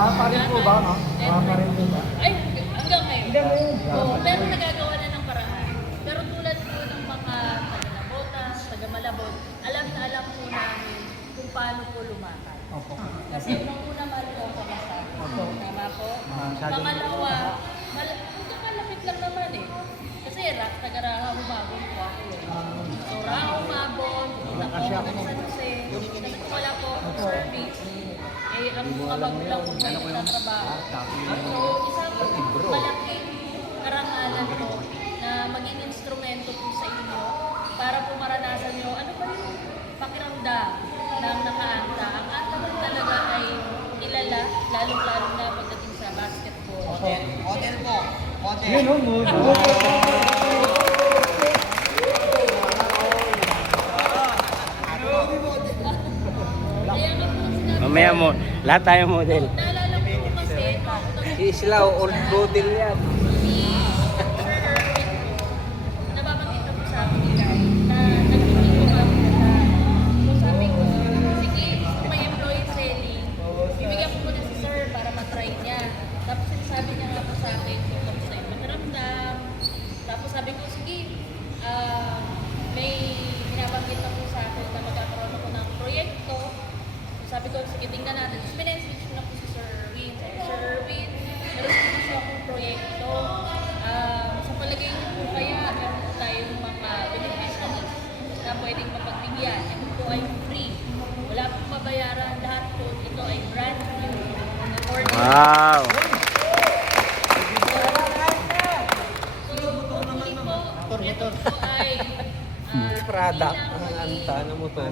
Wala pa rin po ba, no? Wala pa rin po ba? Ay, hanggang ngayon. Hanggang ngayon. Oo, pero nagagawa na ng paraan. Pero tulad po ng mga taga-Nabotas, taga-Malabon, alam na alam po namin kung paano po lumakad. Opo. Kasi nung una mahal po ako masabi. Opo. Tama po? Masyado. Pangalawa, kakalapit lang naman eh. Kasi taga-Raha Humabon po ako eh. So Raha Humabon, pumunta po ako ng San Jose. Kasi kung wala po akong service, eh ang mga magulang ko may nagtatrabaho. So isang malaking karangalan po na maging instrumento po sa inyo para po maranasan nyo ano ba yung pakiramdam ng nakaanta. Ang anta po talaga ay kilala, lalo-lalo na pagdating sa basketball. Hotel po. Hotel. Yun, no? Mood. Kaya nga po sinabi, Mamaya mo, lahat tayo model. naalala ko po kasi, Si Islaw, old model yan. nababanggit ako sa akin ni Guy na nagtutulong ako na so sabi ko, sige, kung may employee training, bibigyan ko muna si sir para matry niya. Tapos sabi niya nga po sa akin kung kamusta yung pakiramdam. Tapos sabi ko, sige, may binabanggit ako sa akin na magkakaroon ako ng proyekto. So sabi ko, sige, tingnan natin. Tapos pinag-switch ko na po si Sir Erwin. Sabi ko, Sir Erwin, meron po kasi akong proyekto. Sa palagay niyo po kaya, meron po tayong mga beneficiaries na pwedeng mapagbigyan. Ito po ay free. Wala pong mabayaran. Lahat po ito ay brand new. Wow! Ito po ay Product. bilang Ang maging, anta, ano mo to?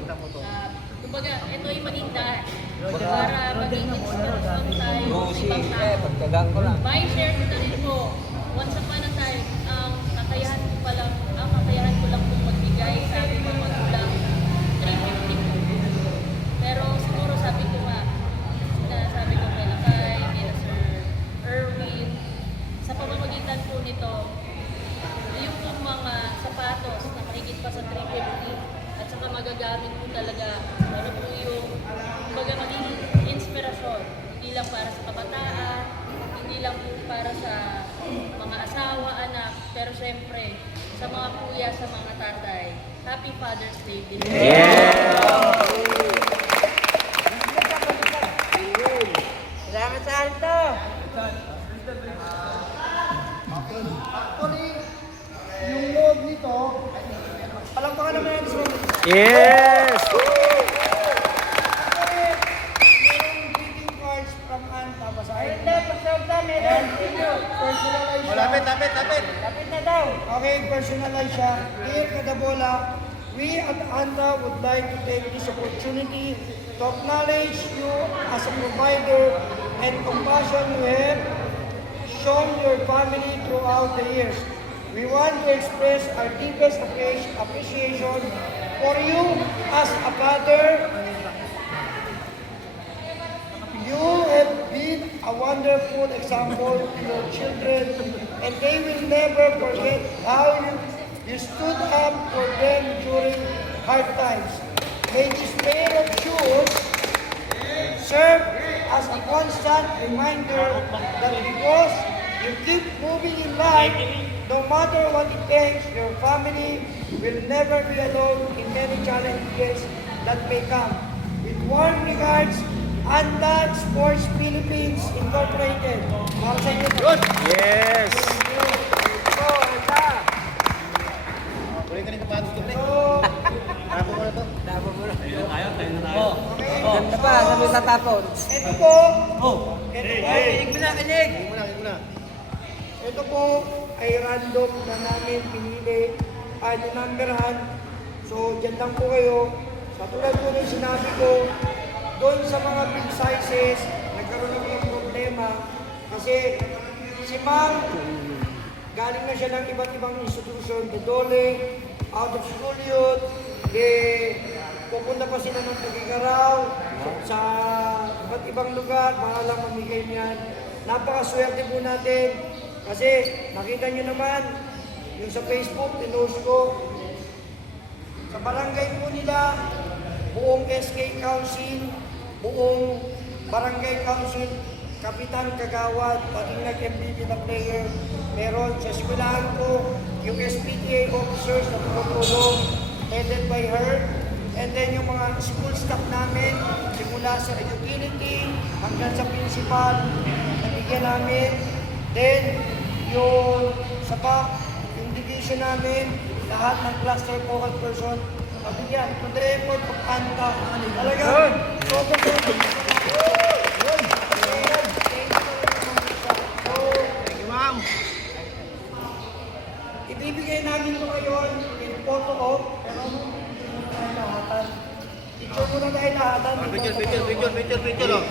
kumbaga, ito ay maging daan para maging inspirasyon tayo sa Lucy, ibang tao. pagkagang ko lang. Buy share ko na rin po. Once upon a time, ang kakayahan ko lang po magbigay sa ating mga magulang, 350 po. Pero siguro sabi ko nga, sabi ko kay Lakay, kay Sir Erwin, sa pamamagitan po nito, yung pong mga sapatos na mahigit pa sa 350 at saka magagamit po talaga, ano po yung kumbaga maging inspirasyon, hindi lang para sa kabataan, hindi lang po para sa mga asawa, anak, pero syempre sa mga kuya, sa mga tatay. Happy Father's Day din. Salamat sa alto! Actually, yung mood nito, palakpakan naman natin sa mga. Yes! Merong greeting cards from Anta. Basahin na, pasalta, meron. Personalize siya. Lapit na daw. Okay, personalize siya. Dear Kadabola, we at Anta would like to take this opportunity to acknowledge you as a provider and compassion you have shown your family throughout the years. We want to express our deepest appreciation for you as a father. You have been a wonderful example to your children, and they will never forget how you stood up for them during hard times. May this pair of shoes serve as a constant reminder that because you keep moving in life, no matter what it takes, your family will never be alone in many challenges that may come. With warm regards, Anda Sports Philippines Incorporated. Para sa inyo. Yes! Kunin ka rin kapatos ko, pre. So, Tapo mo na to. Tapo mo na. okay. Ganda pa, sabi sa tapon. Ito po. Ito po. Kinig mo na, kinig! Kinig mo na. Ito po ay random na namin pinili at numberhan. So, dyan lang po kayo. Sa tulad po ng sinabi ko, doon sa mga big sizes, nagkaroon ako ng problema kasi si Ma'am, galing na siya ng iba't ibang institusyon, Dodole, out of school youth, pupunta pa sila ng Tugigaraw, sa iba't ibang lugar, para lang mamigay niyan. Napakaswerte po natin kasi nakita nyo naman, yung sa Facebook, pinost ko, sa barangay po nila, buong SK Council, buong Barangay Council, Kapitan Kagawad, pati nag-MVP na player. Meron sa eskwelahan ko, yung SPTA officers na tumutulong, headed by her. And then yung mga school staff namin, simula sa utility hanggang sa principal, nabigyan namin. Then, yung sa back, yung division namin, lahat ng cluster focal person, nabigyan. To the effort of ANTA. Talagang, sobrang Thank you, ma'am. ibibigay namin ito ngayon in photo op, pero tayo lahatan. Picture muna tayo lahatan. Picture, picture, picture, picture, picture. Oh.